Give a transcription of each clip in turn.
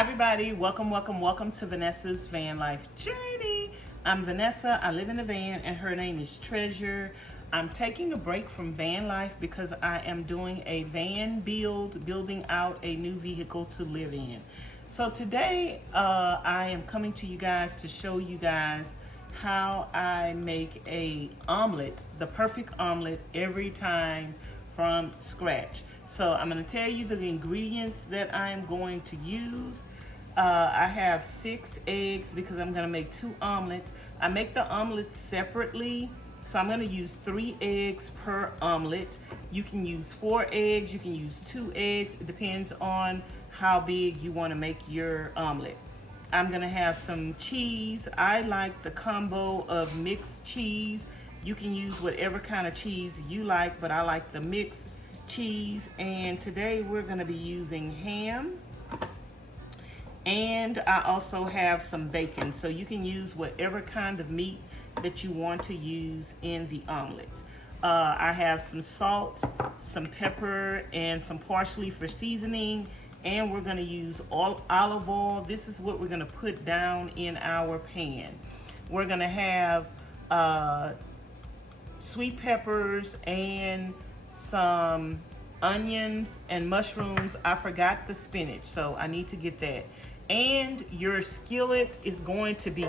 Hi everybody, welcome to Vanessa's Van Life Journey. I'm Vanessa, I live in a van and her name is Treasure. I'm taking a break from van life because I am doing a van building out a new vehicle to live in. So today I am coming to you guys to show you guys how I make a omelet, the perfect omelet every time from scratch. So I'm going to tell you the ingredients that I'm going to use. I have 6 eggs because I'm going to make 2 omelets. I make the omelets separately, so I'm going to use 3 eggs per omelet. You can use 4 eggs, you can use 2 eggs. It depends on how big you want to make your omelet. I'm going to have some cheese. I like the combo of mixed cheese. You can use whatever kind of cheese you like, but I like the mixed cheese. And today we're going to be using ham. And I also have some bacon. So you can use whatever kind of meat that you want to use in the omelet. I have some salt, some pepper, and some parsley for seasoning. And we're going to use olive oil. This is what we're going to put down in our pan. We're going to have sweet peppers and some onions and mushrooms. I forgot the spinach, so I need to get that. And your skillet is going to be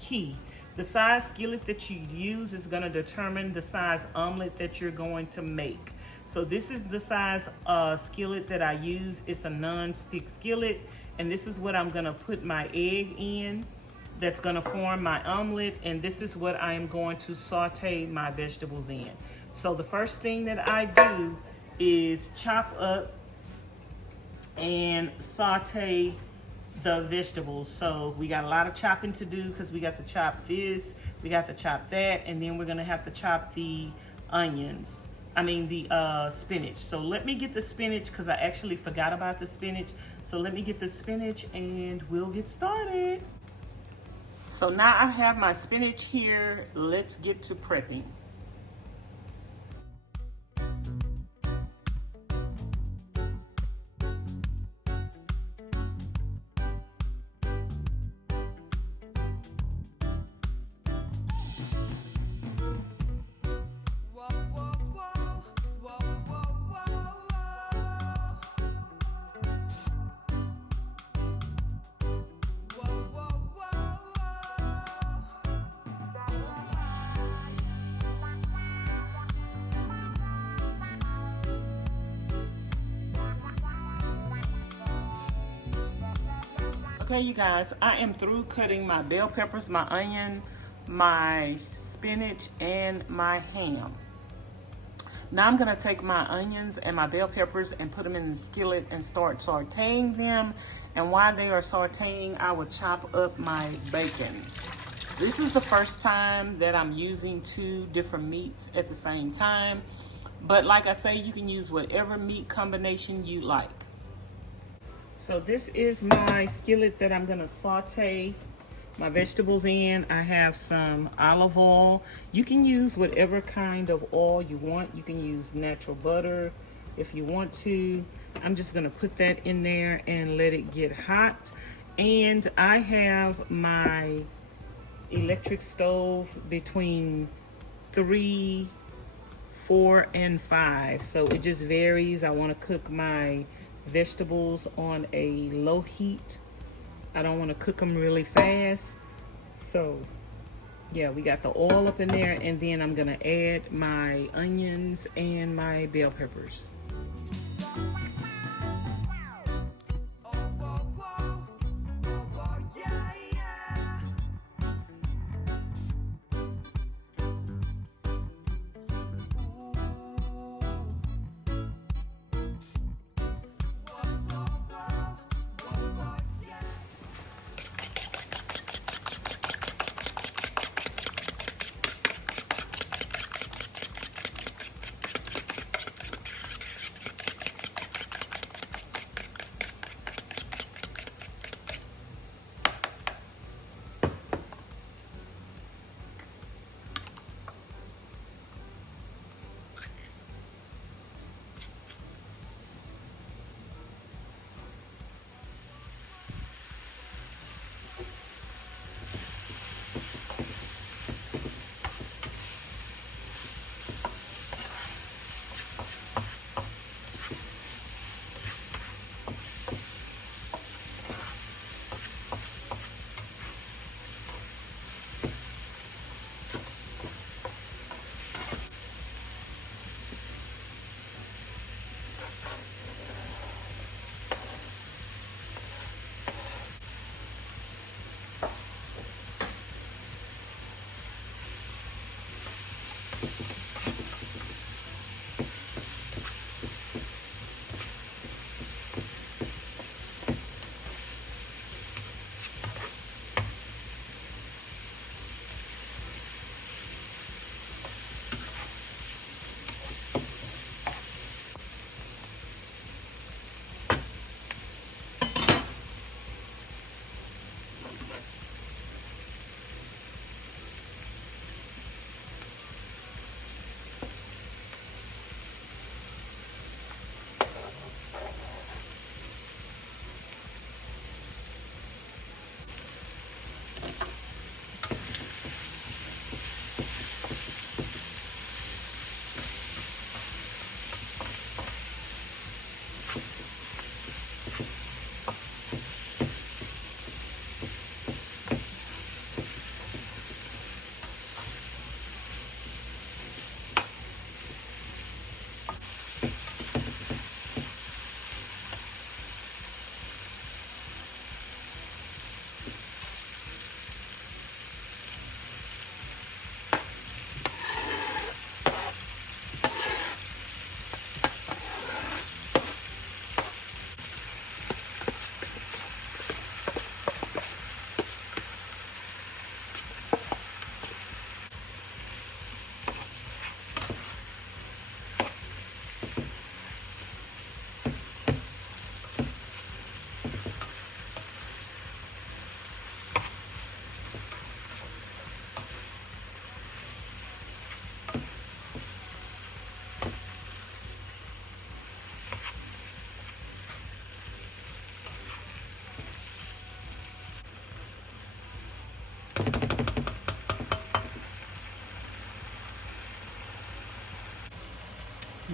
key. The size skillet that you use is going to determine the size omelet that you're going to make. So this is the size skillet that I use. It's a non-stick skillet, and this is what I'm going to put my egg in. That's going to form my omelet, and this is what I am going to saute my vegetables in. So the first thing that I do is chop up and saute the vegetables. So we got a lot of chopping to do because we got to chop this, we got to chop that, and then we're going to have to chop the spinach. So let me get the spinach because I actually forgot about the spinach. So let me get the spinach and we'll get started. So now I have my spinach here. Let's get to prepping. Okay, you guys, I am through cutting my bell peppers, my onion, my spinach, and my ham. Now I'm gonna take my onions and my bell peppers and put them in the skillet and start sauteing them. And while they are sauteing, I will chop up my bacon. This is the first time that I'm using 2 different meats at the same time. But like I say, you can use whatever meat combination you like. So this is my skillet that I'm gonna saute my vegetables in. I have some olive oil. You can use whatever kind of oil you want. You can use natural butter if you want to. I'm just gonna put that in there and let it get hot. And I have my electric stove between 3, 4, and 5. So it just varies. I wanna cook my vegetables on a low heat. I don't want to cook them really fast. So yeah, we got the oil up in there, and then I'm gonna add my onions and my bell peppers.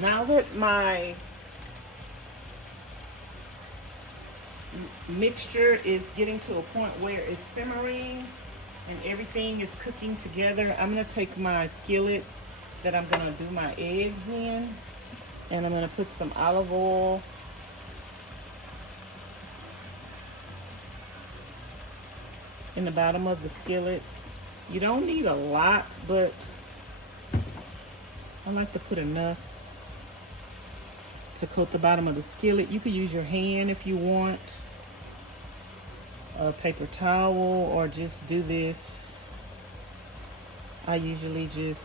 Now that my mixture is getting to a point where it's simmering and everything is cooking together, I'm gonna take my skillet that I'm gonna do my eggs in, and I'm gonna put some olive oil in the bottom of the skillet. You don't need a lot, but I like to put enough to coat the bottom of the skillet. You could use your hand if you want, a paper towel, or just do this. I usually just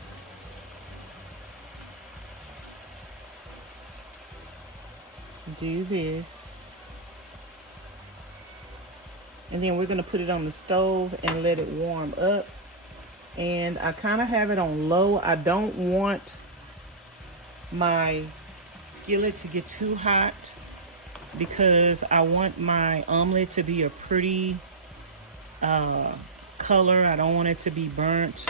do this. And then we're gonna put it on the stove and let it warm up. And I kind of have it on low. I don't want my skillet to get too hot because I want my omelet to be a pretty color. I don't want it to be burnt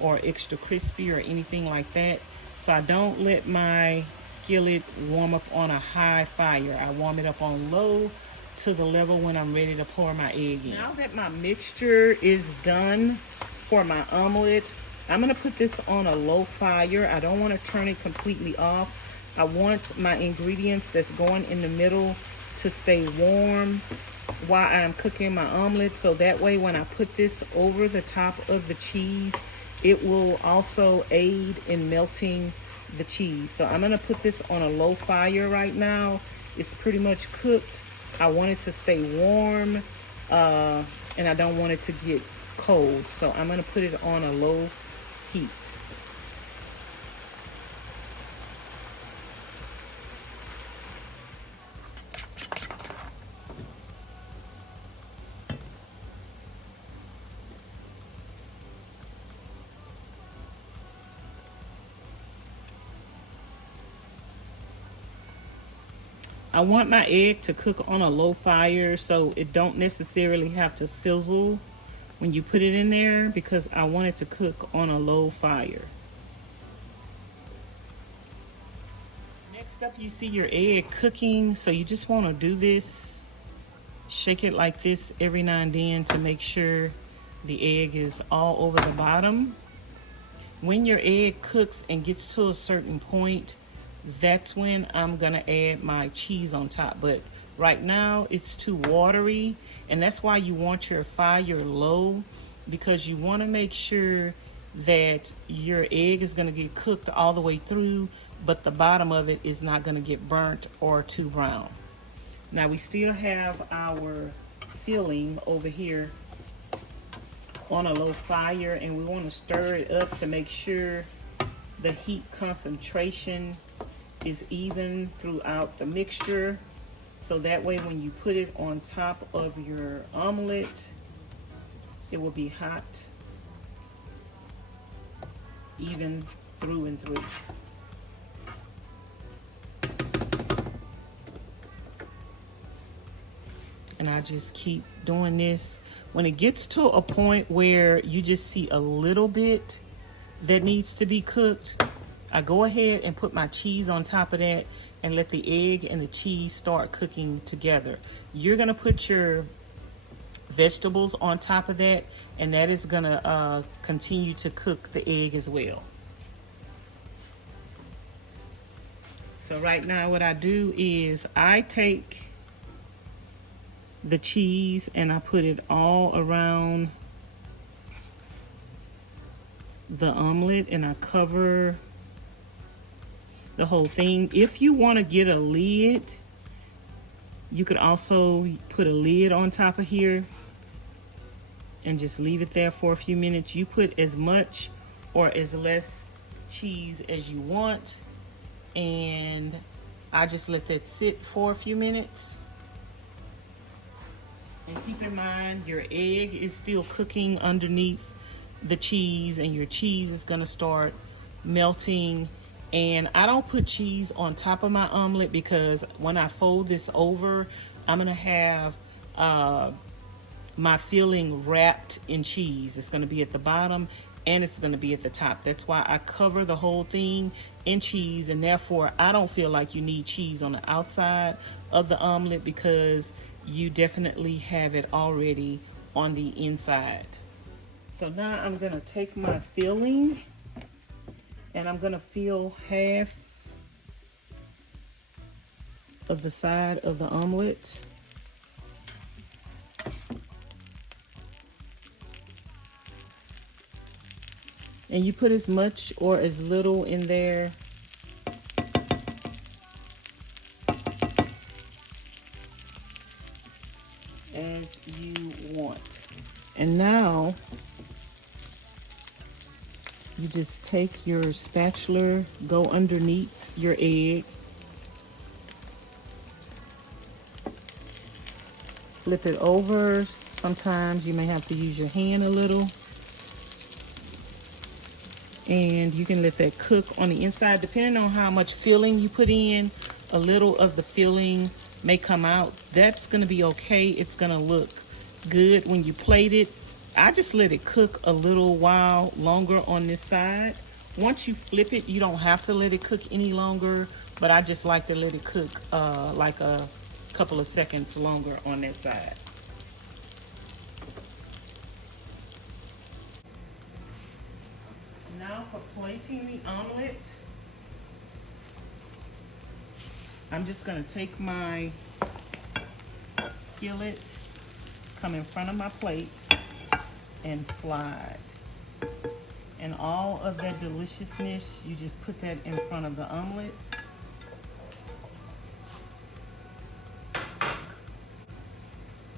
or extra crispy or anything like that. So I don't let my skillet warm up on a high fire. I warm it up on low to the level when I'm ready to pour my egg in. Now that my mixture is done for my omelet, I'm gonna put this on a low fire. I don't want to turn it completely off. I want my ingredients that's going in the middle to stay warm while I'm cooking my omelet, so that way when I put this over the top of the cheese, it will also aid in melting the cheese. So I'm gonna put this on a low fire right now. It's pretty much cooked. I want it to stay warm, and I don't want it to get cold. So I'm gonna put it on a low heat. I want my egg to cook on a low fire, so it don't necessarily have to sizzle when you put it in there, because I want it to cook on a low fire. Next up, you see your egg cooking, so you just want to do this. Shake it like this every now and then to make sure the egg is all over the bottom. When your egg cooks and gets to a certain point, that's when I'm gonna add my cheese on top. But right now it's too watery, and that's why you want your fire low, because you want to make sure that your egg is going to get cooked all the way through, but the bottom of it is not going to get burnt or too brown. Now we still have our filling over here on a low fire, and we want to stir it up to make sure the heat concentration is even throughout the mixture, so that way when you put it on top of your omelet, it will be hot even through and through. And I just keep doing this. When it gets to a point where you just see a little bit that needs to be cooked, I go ahead and put my cheese on top of that and let the egg and the cheese start cooking together. You're gonna put your vegetables on top of that, and that is gonna continue to cook the egg as well. So right now what I do is I take the cheese and I put it all around the omelet, and I cover the whole thing. If you want to get a lid, you could also put a lid on top of here and just leave it there for a few minutes. You put as much or as less cheese as you want, and I just let that sit for a few minutes. And keep in mind, your egg is still cooking underneath the cheese, and your cheese is going to start melting. And I don't put cheese on top of my omelet, because when I fold this over, I'm going to have my filling wrapped in cheese. It's going to be at the bottom and it's going to be at the top. That's why I cover the whole thing in cheese, and therefore I don't feel like you need cheese on the outside of the omelet because you definitely have it already on the inside. So now I'm gonna take my filling and I'm gonna fill half of the side of the omelet. And you put as much or as little in there as you want. And now you just take your spatula, go underneath your egg, flip it over. Sometimes you may have to use your hand a little. And you can let that cook on the inside. Depending on how much filling you put in, a little of the filling may come out. That's gonna be okay. It's gonna look good when you plate it. I just let it cook a little while longer on this side. Once you flip it, you don't have to let it cook any longer, but I just like to let it cook like a couple of seconds longer on that side. Now for plating the omelet, I'm just gonna take my skillet, come in front of my plate, and slide. And all of that deliciousness, you just put that in front of the omelet.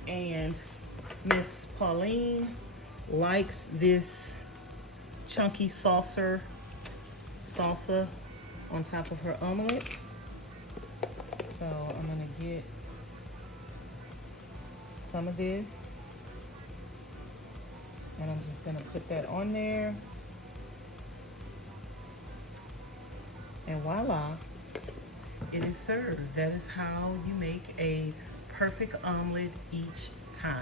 And Miss Pauline likes this chunky salsa on top of her omelet. So I'm gonna get some of this and I'm just gonna put that on there. And voila, it is served. That is how you make a perfect omelet each time.